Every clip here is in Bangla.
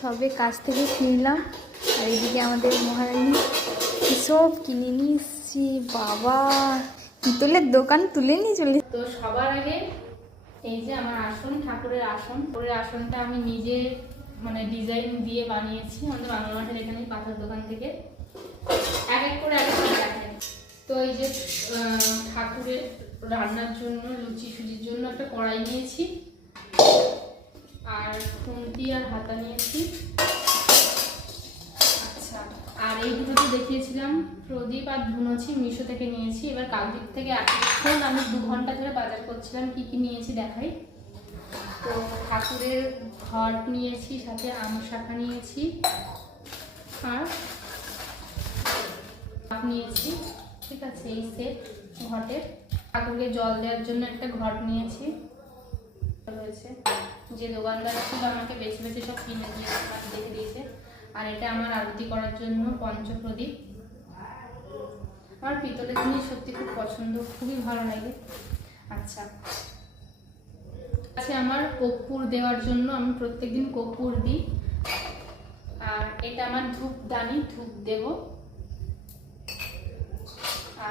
সবে কাজ থেকে ফিরলাম, আর এদিকে আমাদের মহারানী সব কিনে নিয়ে এসছি। বাবা পিতলের দোকান তুলে নিয়ে চলে। তো সবার আগে এই যে আমার আসন, ঠাকুরের আসন, ঠাকুরের আসনটা আমি নিজে মানে ডিজাইন দিয়ে বানিয়েছি আমাদের বাংলা মাঠের এখানে পাথর দোকান থেকে। এক এক করে দেখেন। তো এই যে ঠাকুরের রান্নার জন্য লুচি সুজির জন্য একটা কড়াই নিয়েছি, আর খুন্তি আর হাতা নিয়েছি। আচ্ছা, আর এই দুটো তো দেখিয়েছিলাম প্রদীপ আর ধুনুচি মিশো থেকে নিয়েছি। এবার কালদিক থেকে এখন আমি 2 ঘন্টা ধরে বাজার করছিলাম, কি কি নিয়েছি দেখাই। তো ঠাকুরের ঘট নিয়েছি, সাথে আম শাখা নিয়েছি, আর নিয়েছি। ঠিক আছে, এই সেট ঘটের। ঠাকুরকে জল দেওয়ার জন্য একটা ঘট নিয়েছি রয়েছে, যে দোকানদার ছিল আমাকে বেছে বেছে সব কিনে দিয়ে দেখে দিয়েছে। আর এটা আমার আরতি করার জন্য পঞ্চপ্রদীপ। আমার পিতলের জিনিস সত্যি খুব পছন্দ, খুবই ভালো লাগে। আচ্ছা, আছে আমার কর্পূর দেওয়ার জন্য, আমি প্রত্যেকদিন কর্পূর দিই। আর এটা আমার ধূপদানি, ধূপ দেব।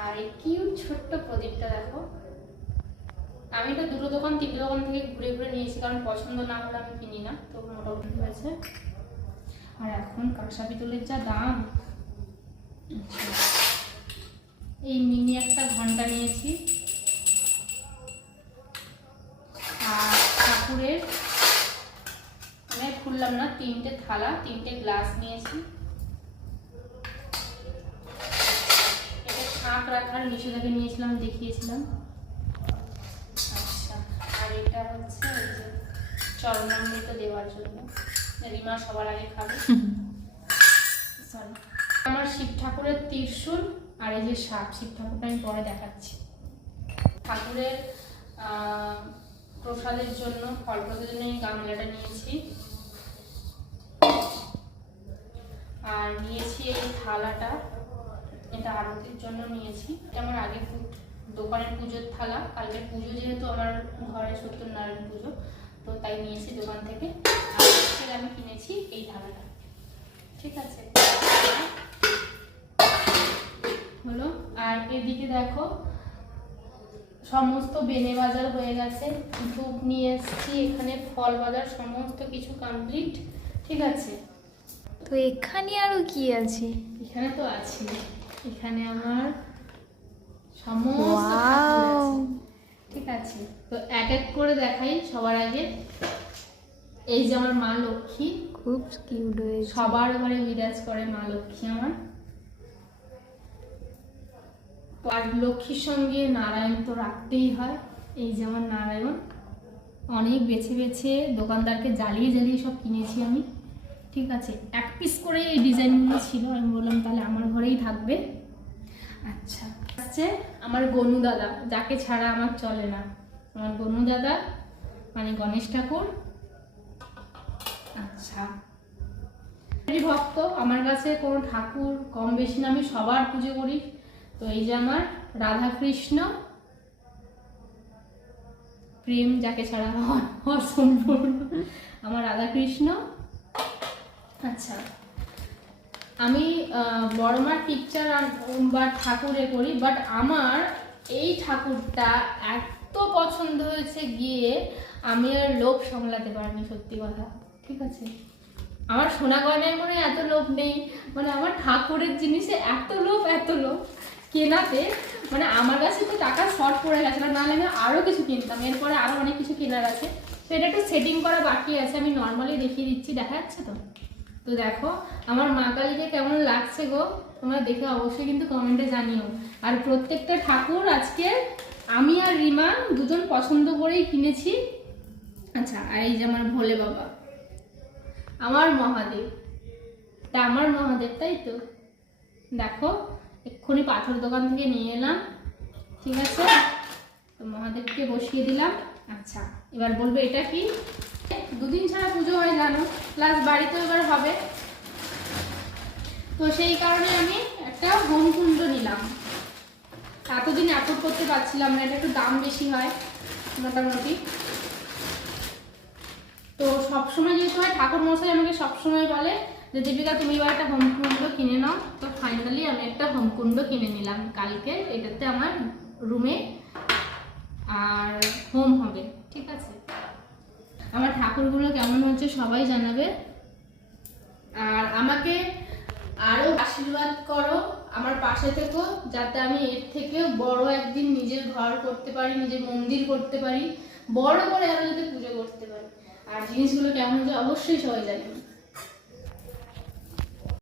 আর এই কিউট ছোট্ট প্রদীপটা দেখো, আমি এটা 2 দোকান 3 দোকান থেকে ঘুরে ঘুরে নিয়েছি, কারণ পছন্দ না হলে আমি কিনি না। তো মোটামুটি হয়েছে। আর এখন কাঁসা পিতলের যা দাম। এই মিনি একটা ঘন্টা নিয়েছি। আর ঠাকুরের আমি খুললাম না, 3টে থালা, 3টে গ্লাস নিয়েছি। এটা শাঁখ রাখার মিশো থেকে নিয়েছিলাম, দেখিয়েছিলাম। আচ্ছা, আর এটা হচ্ছে এই যে চরণামৃত দেওয়ার জন্য, রিমা সবার আগে খাবে। সরি, আমার শিব ঠাকুরের ত্রিশূল আর এই যে সাপ, শিব ঠাকুরটা আমি পরে দেখাচ্ছি। ঠাকুরের প্রসাদের জন্য, ফল প্রসাদের জন্য এই গামলাটা নিয়েছি। আর নিয়েছি এই থালাটা, এটা আরতির জন্য নিয়েছি। এটা আমার আগে দোকানের পুজোর থালা, কালকে পুজো যেহেতু আমার ঘরে সত্যনারায়ণ পুজো, তো তাই নিয়েছি দোকান থেকে। আর আমি কিনেছি এই থালাটা। ঠিক আছে, হলো। আর এদিকে দেখো সমস্ত বেনে বাজার হয়ে গেছে, ধূপ নিয়ে এসেছি, এখানে ফল বাজার সমস্ত কিছু কমপ্লিট। ঠিক আছে, তো এখানে আরো কি আছে? এখানে তো আছে, এখানে আমার সমস্ত ঠাকুর আছে। ঠিক আছে, তো এক এক করে দেখাই। সবার আগে এই যে আমার মা লক্ষ্মী, খুব কিউট হয়েছে, সবার ঘরে বিরাজ করে মা লক্ষ্মী আমার। আর লক্ষ্মীর সঙ্গে নারায়ণ তো রাখতেই হয়। এই যে আমার নারায়ণ, অনেক বেছে বেছে দোকানদারকে জ্বালিয়ে জ্বালিয়ে সব কিনেছি আমি। ঠিক আছে, 1 পিস করে এই ডিজাইনগুলো ছিল, আমি বললাম তাহলে আমার ঘরেই থাকবে। আচ্ছা, হচ্ছে আমার গনু দাদা, যাকে ছাড়া আমার চলে না। আমার গনু দাদা মানে গণেশ ঠাকুর। আচ্ছা, ভক্ত, আমার কাছে কোনো ঠাকুর কম বেশি না, আমি সবার পুজো করি। তো এই যে আমার রাধা কৃষ্ণ, প্রেম যাকে ছাড়া অসম্পূর্ণ, আমার রাধা কৃষ্ণ। আচ্ছা, আমি বড়মার পিকচার বা ঠাকুরে করি, বাট আমার এই ঠাকুরটা এত পছন্দ হয়েছে গিয়ে আমি আর লোভ সামলাতে পারিনি, সত্যি কথা। ঠিক আছে, আমার সোনা গয়নায় মনে এত লোভ নেই, মানে আমার ঠাকুরের জিনিসে এত লোভ কেনাতে, মানে আমার কাছে তো টাকা শর্ট পড়ে গেছে, নাহলে আমি আরও কিছু কিনতাম। এরপরে আরও অনেক কিছু কেনার আছে, তো এটা একটু সেটিং করা বাকি আছে। আমি নর্মালি দেখিয়ে দিচ্ছি, দেখা যাচ্ছে তো? তো দেখো আমার মা কালীকে কেমন লাগছে গো, তোমরা দেখে অবশ্যই কিন্তু কমেন্টে জানিও। আর প্রত্যেকটা ঠাকুর আজকে আমি আর রিমা দুজন পছন্দ করেই কিনেছি। আচ্ছা, আর এই যে আমার ভোলে বাবা, আমার মহাদেব, তা আমার মহাদেব, তাই তো? দেখো এক্ষুনি পাথর দোকান থেকে নিয়ে এলাম। ঠিক আছে, তো মহাদেবকে বসিয়ে দিলাম। আচ্ছা, এবার বলবে এটা কি? 2 দিন ছাড়া পুজো হয় জানো, প্লাস বাড়িতেও এবার হবে, তো সেই কারণে আমি একটা হোমকুণ্ড নিলাম। এতদিন অ্যাফোর্ড করতে পারছিলাম না, এটা একটু দাম বেশি হয় মোটামুটি। তো সবসময় যেহেতু হয়, ঠাকুর মশাই আমাকে সবসময় বলে যে দীপিকা তুমি এবার একটা হোমকুণ্ড কিনে নাও। তো ফাইনালি আমি একটা হোমকুণ্ড কিনে নিলাম কালকে। এটাতে আমার রুমে আর হোম হবে, ঠিক আছে। আমার ঠাকুরগুলো কেমন হচ্ছে সবাই জানাবে, আর আমাকে আরো আশীর্বাদ করো, আমার পাশে থেকো, যাতে আমি এর থেকেও বড় একদিন নিজের ঘর করতে পারি, নিজের মন্দির করতে পারি, বড় করে আরো যাতে পুজো করতে পারি। আর জিনিসগুলো কেমন হচ্ছে অবশ্যই সবাই জানাবে।